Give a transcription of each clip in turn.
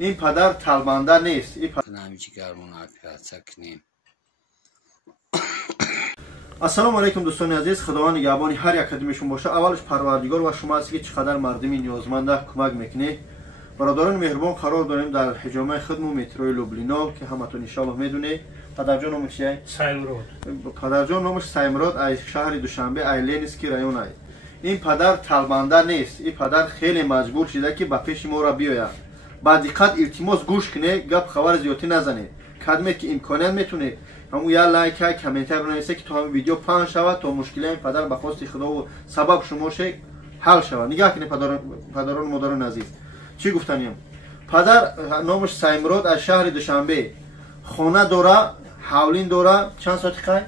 این پدر طلبنده نیست. این پدر جگرمون اپراتسا کنیم. السلام علیکم دوستان عزیز، خداوند نگهبان هر یک کدومشون باشه. اولش پروردگار و شما هستی که چقدر مردمی نیازمند کمک میکنی. برادران مهربان قرار داریم در حجامه خدمت متروی لوبلینا که همتون ان شاء الله میدونید. پدر جان نامش چیه؟ سایمرود. پدر جان نامش سایمرود از شهر دوشنبه ایلینسکی رایون است. این پدر طلبنده نیست. این پدر خیلی مجبور شده که با پیش ما را بیاید. با دقت التماس گوش کنه، گپ خبر زیادی نزنه. کدوم که امکانیت میتونه همون یا لایک کامنت بنویسه که تا همین ویدیو پخش شود تا مشکل این پدر به خواست خدا و سبب شما شه حل شود. نگاه کنید پدران مادران عزیز چی گفتنیم. پدر نامش سایمرود از شهر دوشنبه خانه داره، حولین داره. چند ساعتی قای؟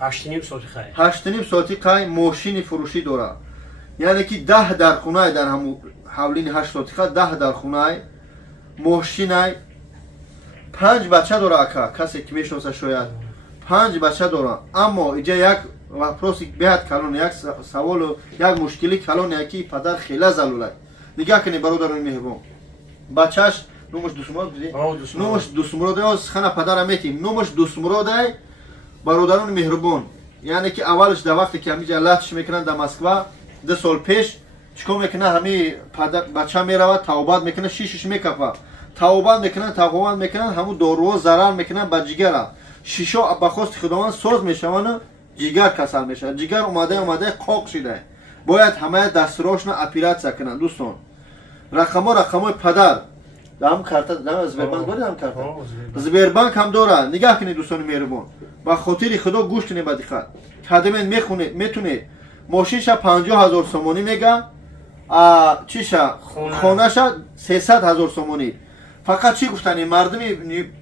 8.5 ساعتی قای. 8.5 ساعتی قای. ماشین فروشی داره، یعنی که 10 در خونه در همون حولین 8 ساعتی قای 10 در خونه ماشین 5 بچه داره. اکا کسی که میشناسه شاید 5 بچه داره. اما اینجا یک وپروسی بیاد کلان، یک سوال و یک مشکلی کلان که پدر خیلی زلوله. نگاه کنید برادران مهربان، بچهش نومش دوسمراد بودی؟ نومش دوسمراد است. خانه پدر میتیم نومش دوسمراد. برادران مهربان یعنی که اولش در وقتی که همینجا لاتش میکنن در مسکو 2 سال پیش چیکار میکنه، همین پدر بچه میرود توبات میکنه، شیشش میکپه، توبات میکنن همون دارو ضرر میکنن به جگر. شیشا به خواست خداوند سوز میشوند، جگر کسل میشه. جگر اومده قاق شده، باید همه دستوراشون اپراتسیا کنن. دوستان رقمای پدر هم کارت دارم، زبربانک داره، هم کارت زبربانک هم داره. نگاه کنید دوستان مهربان، با خاطر خدا گوش کنید با دقت. خدمت میتونه ماشینش 50,000 سومانی میگه، چیشا خونه‌ش 300,000 سومانی. فقط چی گفتنی مردمی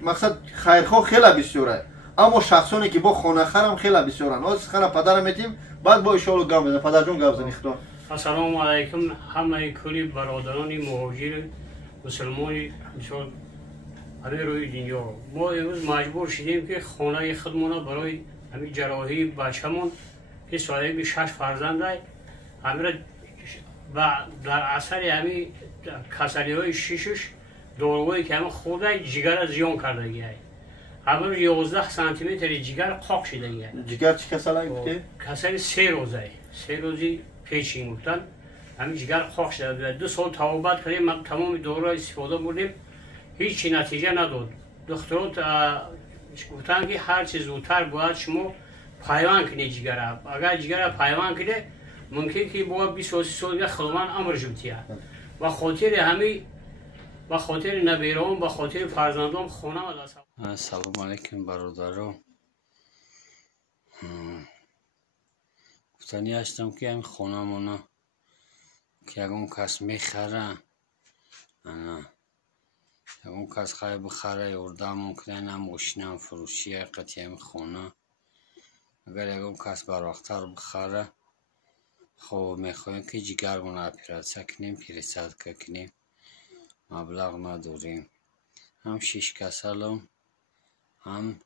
مقصد خیرخواه خیلی بسیاره، اما شخصانی که با خانه خرم خیلی بسیارن. از خانه پدر میتیم بعد با ایشالو گام بزن. پدر جون گام بزنی. خدا السلام علیکم همه کلی برادران مهاجر مسلمانی انشالله همه روی دنیا. ما امروز مجبور شدیم که خانه خودمون برای همین جراحی بچه‌مون که سالگی 6 فرزند است همین و در اثر همین کسلی‌های شیشش داروهایی که همه خورده جگر زیان کرده گیه. همین 11 سانتی متر جگر قاق شده گیه. جگر چی کسلی گفتی؟ کسلی 3 روزه، 3 روزی پیشین گفتن همین جگر قاق شده. 2 سال توبات کردیم، تمام داروها استفاده بردیم، هیچ نتیجه نداد. دکترات گفتن که هر چه زودتر باید شما پایوان کنید جگر. اگر جگر پایوان کنید ممکن که با 20 سال خداوند امرش بتیه. و خاطر همین و خاطر نبیران و خاطر فرزندان خونه و دست. السلام علیکم برادران. گفتنی هستم که این خونه مونه که اگه کس میخره اون کس خواهی بخره یورده ممکنه نه ماشین هم فروشی قطعی هم خونه. اگر اگه کس براختر بخره خب میخوایم که جگرمون اپراتسیا کنیم، پیرسد کنیم، مبلغ نداریم. هم 6 کسل هم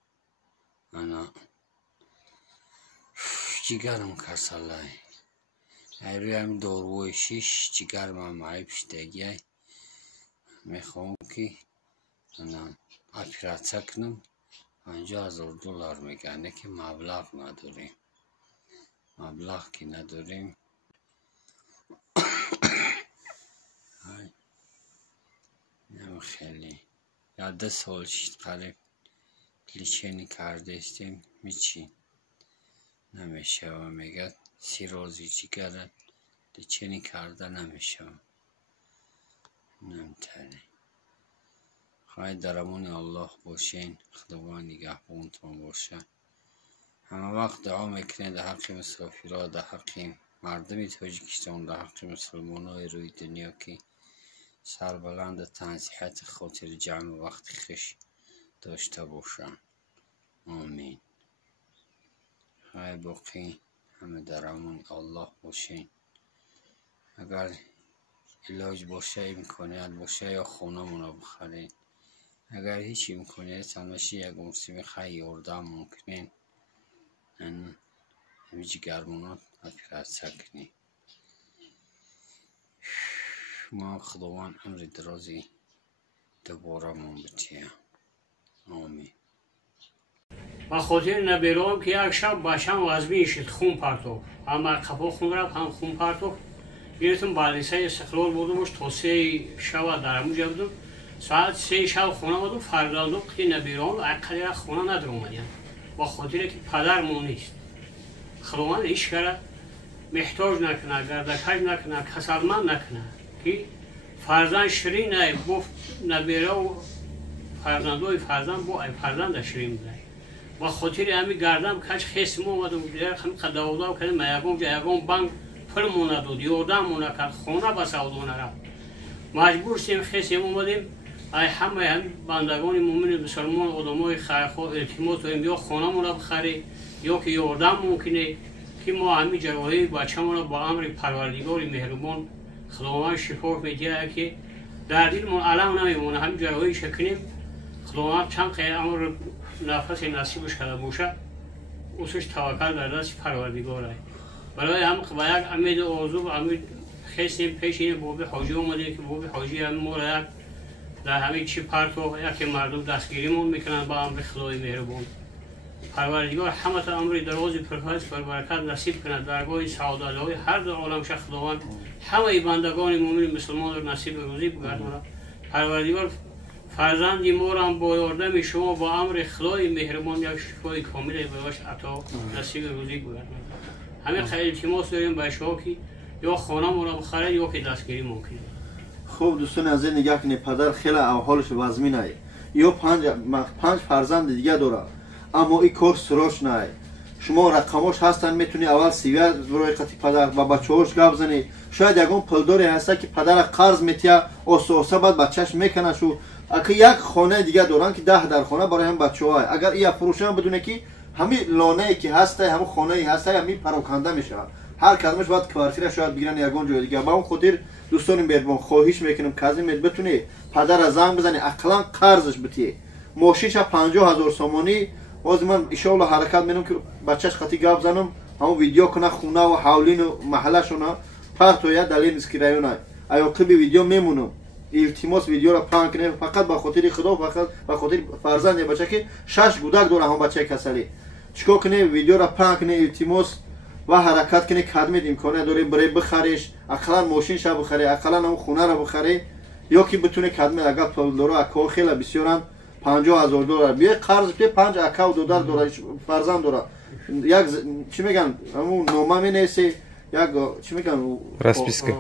انا جگرم کسل روی هم داروی 6 جگرم هم عیب شدگی. میخوام که اپراتسیا کنم. 50,000 دلار میگنه که مبلغ نداریم. مبلغ که نداریم خیلی یا 10 سال شد قریب لیچینی کرده استیم میچین نمیشه و میگه 30 روزی جگر لیچینی کرده نمیشه. نمتنی خواهی درمون الله باشین، خداوند نگهبانتون باشه. همه وقت دعا میکنه در حق مسافرها، در حق مردم تاجیکستان، در حق مسلمان های روی دنیا که سربلند تنصیحت خاطر جمع وقت خوش داشته باشن. آمین. خواهی باقی همه درمون الله باشین. اگر علاج باشه امکانیت باشه یا خونه منو بخرین. اگر هیچ امکانیت نمیشه یک موسم خیلی یارده ممکنه همین جگرمونات اپراتسیا کنی. ما خداوند عمر درازی دوباره من بچیم. آمین. و خاطر نبیرام که یک شب باشم وزبین شد خون پرتو اما قبل خون رفت هم خون پرتو گرفتم بالسه استقلال بودمش تا 3 شب در همونجا بودم ساعت 3 شب خونه بودم فرداندو که نبیرام اقلی خونه ندار اومدیم با خاطر که پدرمون نیست خداوند ایش کرد محتاج نکنه گردکش نکنه کسلمند نکنه که فرزند شیرین نه گفت نبیرام فرزندوی فرزند با فرزند شیرین بود و خاطر همین گردم کاش خیسم اومد و دیگر خم قداودا کردم یگم بانک پول موندود یوردم مونکر خونه بس اودون رفت مجبور شدیم خیسم اومدیم ای همه بندگان مومن مسلمان آدمای خیرخواه التماس داریم یا خانه مون بخری یا که یوردم ممکنه که ما همین جراحی بچه‌مون با امر پروردگار مهربان خداوند شفا میده که در دلمون علم نمیمونه همین جراحی شکنیم خداوند چند قیل امر نفس نصیبش کرده باشه اوسش توکل در دست پروردگاره برای هم با یک امید و آرزو و امید خواستیم پیش این بابی حاجی اومده که بابی حاجی هم ما را یک در همین چی پرتو یک مردم دستگیریمون میکنن با امر خدای مهربان پروردگار همه تا امر دراز پرهیز بر برکت نصیب کنه درگاه سعادت‌های هر دو عالم شخص خداوند همه بندگان مومن مسلمان را نصیب روزی بگردونه پروردگار فرزندی ما را با یاردم شما با امر خدای مهربان یک شفای کامل بهش عطا نصیب روزی بگردونه همین خیلی التماس داریم به شما که یا خانه ما را بخره یا که دستگیری ممکنه. خوب دوستان عزیز نگاه کنید پدر خیلی احوالش وزمینه یا 5 فرزند دیگه داره اما این کار سراش نه شما رقماش هستن میتونی اول سیویه برای قطعی پدر و بچه‌هاش گپ زنی شاید یگون پولداری هسته که پدر قرض میتیه اوسه بعد بچهش میکنه شو اگه یک خانه دیگه دارن که 10 در خانه برای هم بچه‌ها اگر این فروشن بدونه که همین لانه‌ای که هسته همون خانه‌ای هسته همین پراکنده میشه هر کدومش باید کوارتیر شاید بگیرن یگون جای دیگه با اون خاطر دوستان مهربان خواهش میکنم کاظم بتونه پدر از زنگ بزنه اقلا قرضش بتیه ماشینش 50000 سومانی باز من ان شاء الله حرکت میکنم که بچه‌ش خاطی گپ زنم همون ویدیو کنه خونه و حوالین و محلشون پرتویا دلیل اسکرایونه عاقب ویدیو میمونم التماس ویدیو را پاک کنه فقط به خاطر خدا فقط به خاطر فرزند بچه که 6 گودک داره هم بچه کسلی چیکار کنه ویدیو را پاک کنه التماس و حرکت کنه کدمت امکانه داره برای بخریش اقلا ماشین شب بخره اقلا هم خونه را بخره یا که بتونه کدمت اگر پول داره اکو خیلی بسیارن 50000 دلار بیه قرض به 5 اکو دلار فرزند داره یک چی میگن همون نامه می نویسه یک چی میگن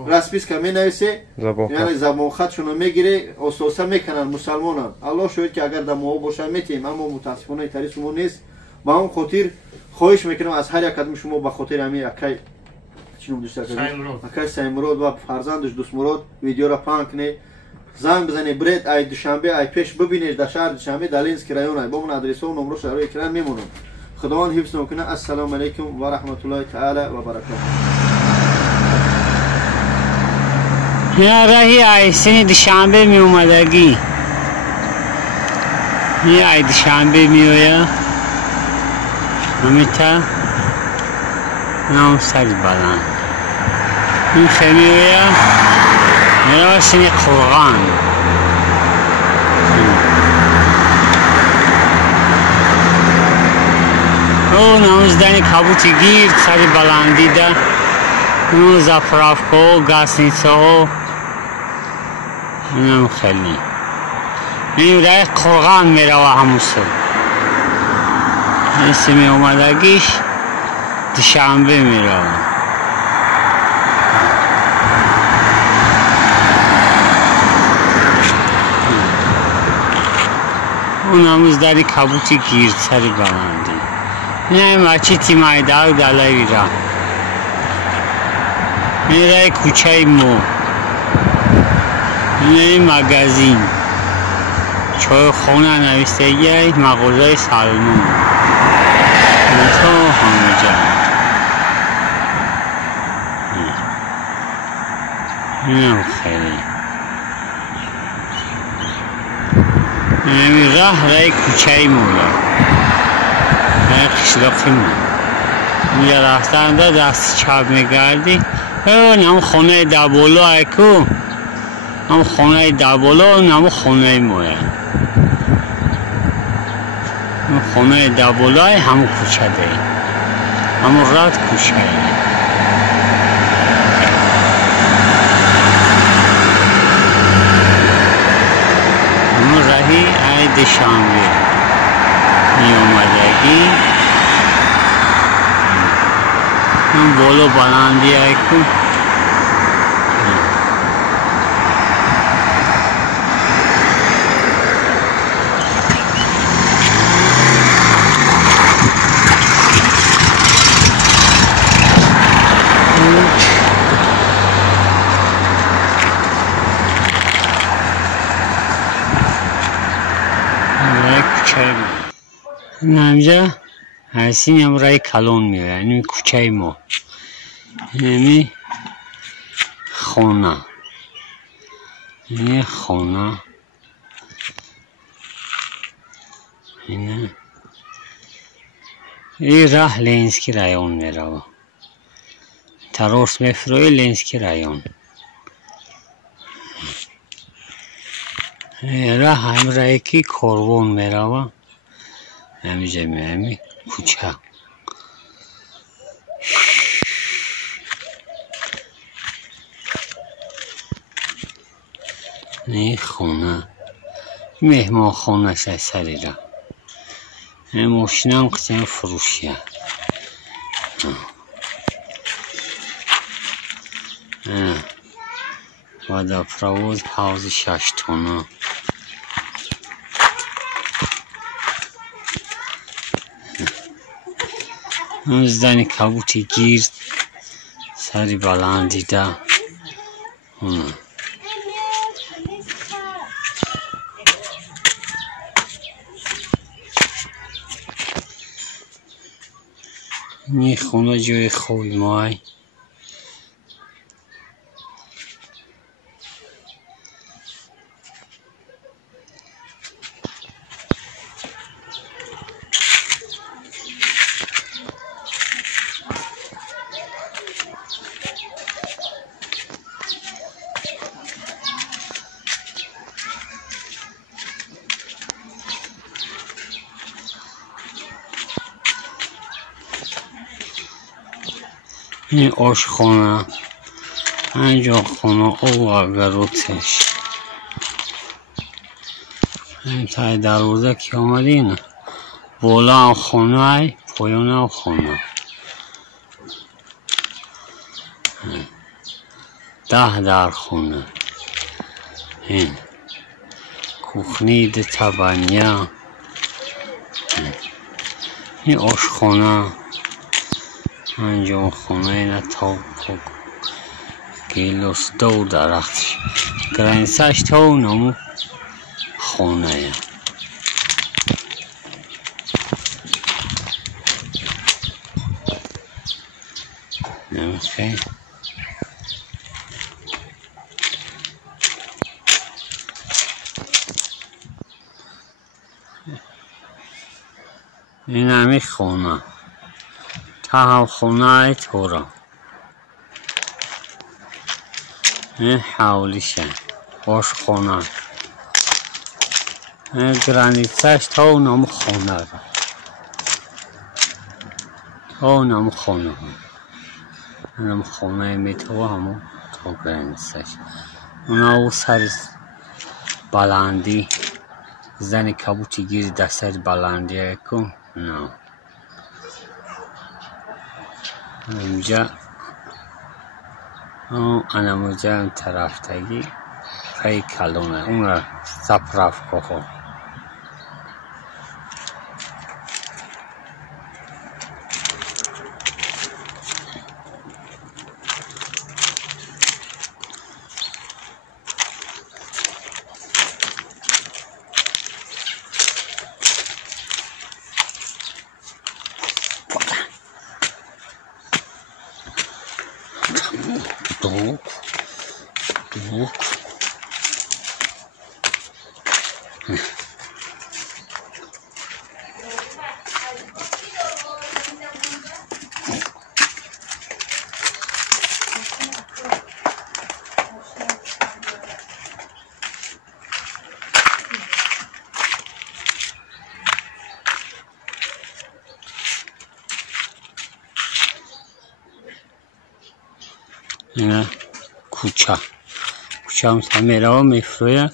رسپیسکا می نویسه یعنی زبان خطشون میگیره اساسا میکنن مسلمانان الله شاید که اگر در ما باشه میتیم اما متاسفانه طریقمون نیست با اون خاطر خواهش میکنم از هر یک کدوم شما به خاطر همین اکای چنو دوست دارید اکای سایمرود و فرزندش دوست مراد ویدیو را پاک کنه زنگ بزنه برید ای دوشنبه ای پیش ببینید در شهر دوشنبه دالینسک رایون با اون آدرس و نمره شهر اکران میمونم خداوند حفظ کنه السلام علیکم و رحمت الله تعالی و برکاته یا راهی ایسین دوشنبه می اومدگی ای دوشنبه میویا امیتا نام سگ بلند این خمیویا میراسینی قرغان او نامزدنی کابوتی گیر سری بلندی ده اون زفرافکو گاسنیسو اینم خیلی این رای قرغان میروه هموسو اسمی اومدگیش دوشنبه میروه اون نامزدنی کابوتی گیر سری بلندی نه مچی تیمای دار دلایی را میره کوچه مو نه مگزین چای خونه نویسته یه مغازه سالمون تو همه اینم خیلی نمی راه کوچه مولا قشلاقی مون اینجا رفتن دا دست چپ میگردی اون هم خونه دبولو اکو هم خونه در بالا هم خونه ماه. خونه در بالای همون کوچه ده، همون رد کوچه ده. همون راهی عید شنبه می اومدگی من بالا بلندی های کن اینجا هستیم هم رای کلون میره، یعنی کوچه ما، یعنی خونه، یعنی خونه اینه. این راه لینسکی رایون میره، تراس میفروی لینسکی رایون. راه هم رای کی کاروان میره، همینجا میامی کوچه. این خونه مهمان خونه شد سری را. این ماشین هم قسم فروشیه. Водопровод حوض 6 تونه. زن کبوتی گیر سری بلندی ده. این خونه جای خوبی مای. این آشخانه، اینجا خانه او اگروتش. این تای دروازه که آمدین بالا هم خانه، پایان هم خانه. 10 در خانه. این کوخنی ده تبانیا. این آشخانه، اینجا خونه اینا تا گیلوس دو درختش گرنسش تا نمو خونه نمیخواه. این همی خونه هم خونه تورا. این حولیشه باش خونه. این گرانیتش تا اونم خونه را، تا اونم خونه اونم خونه میتوه همون تا گرانیتش. اونا او سر بلندی زن کبوتی گیر دستر بلندی کن. نه اینجا انا موجه طرف تگی خیلی کلونه اون را سپرف کخو. اینا کوچه هم میره و میفرویه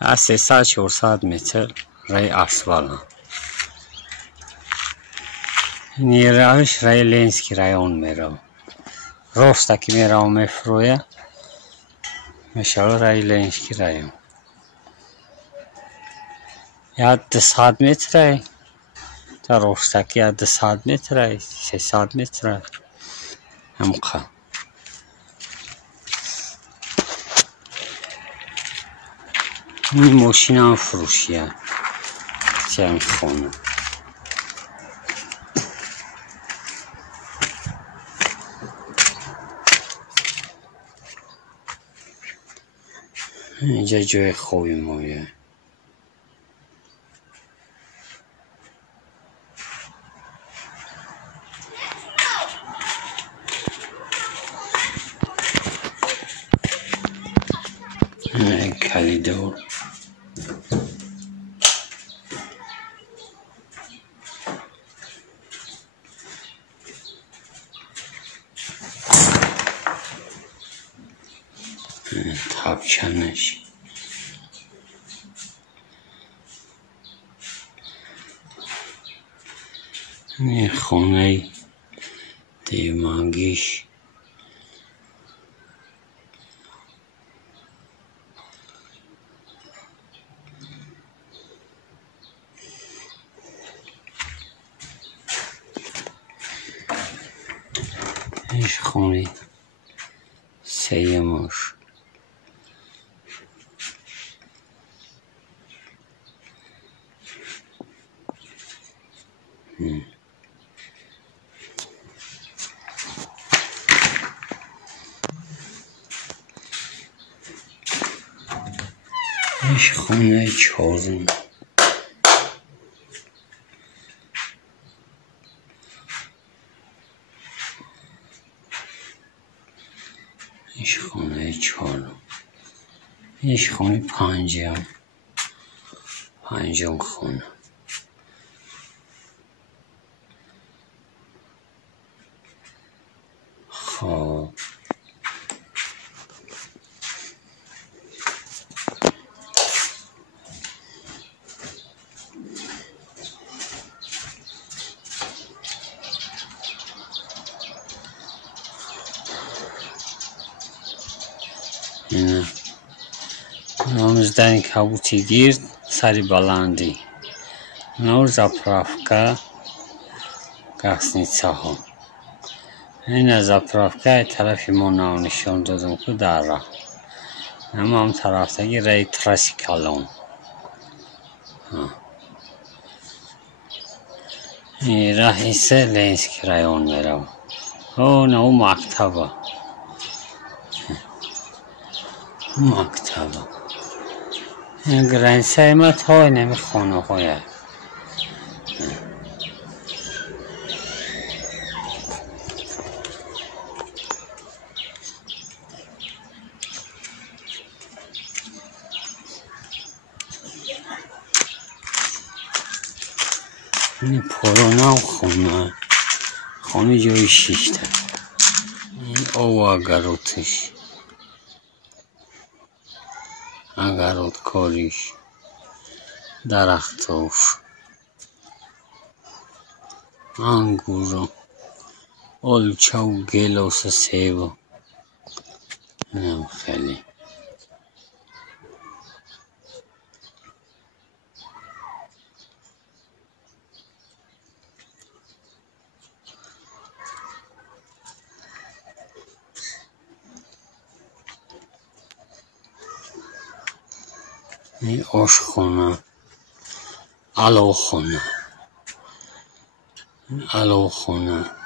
از 300-400 متر رای ارسوالا. این روش رای لینسکی رایون میره روستا که میره و میفرویه میشه رای لینسکی رایون یا 200 متر تا روستا که یا 200 متر 300 متر همقا این ماشین هم فروشیه چند خونه اینجا جای خوبی مویه کلیدور تابچنش این خونه دیمانگیش ایش خونه سیموش ایش خونه چازم ایش خونه چهارم ایش خونه پنجم خونه خب اینه نامزدن کبوتی گیرد سری بلندی نور زپرافکا گسنیچه ها این زپرافکا طرفی ما نشان دادم که در راه اما هم طرف تایی رای ترسی کلون این رئیسه لینسکی رایون میره او نه او مکتبه این گرانسه ما تای نمی خونه خویه این پرونا خونه جای شیشته این او اگروتش اگرات کاریش درختاش انگورا آلچه و گلاس سیبا اینم خیلی این آشخانه علو خانه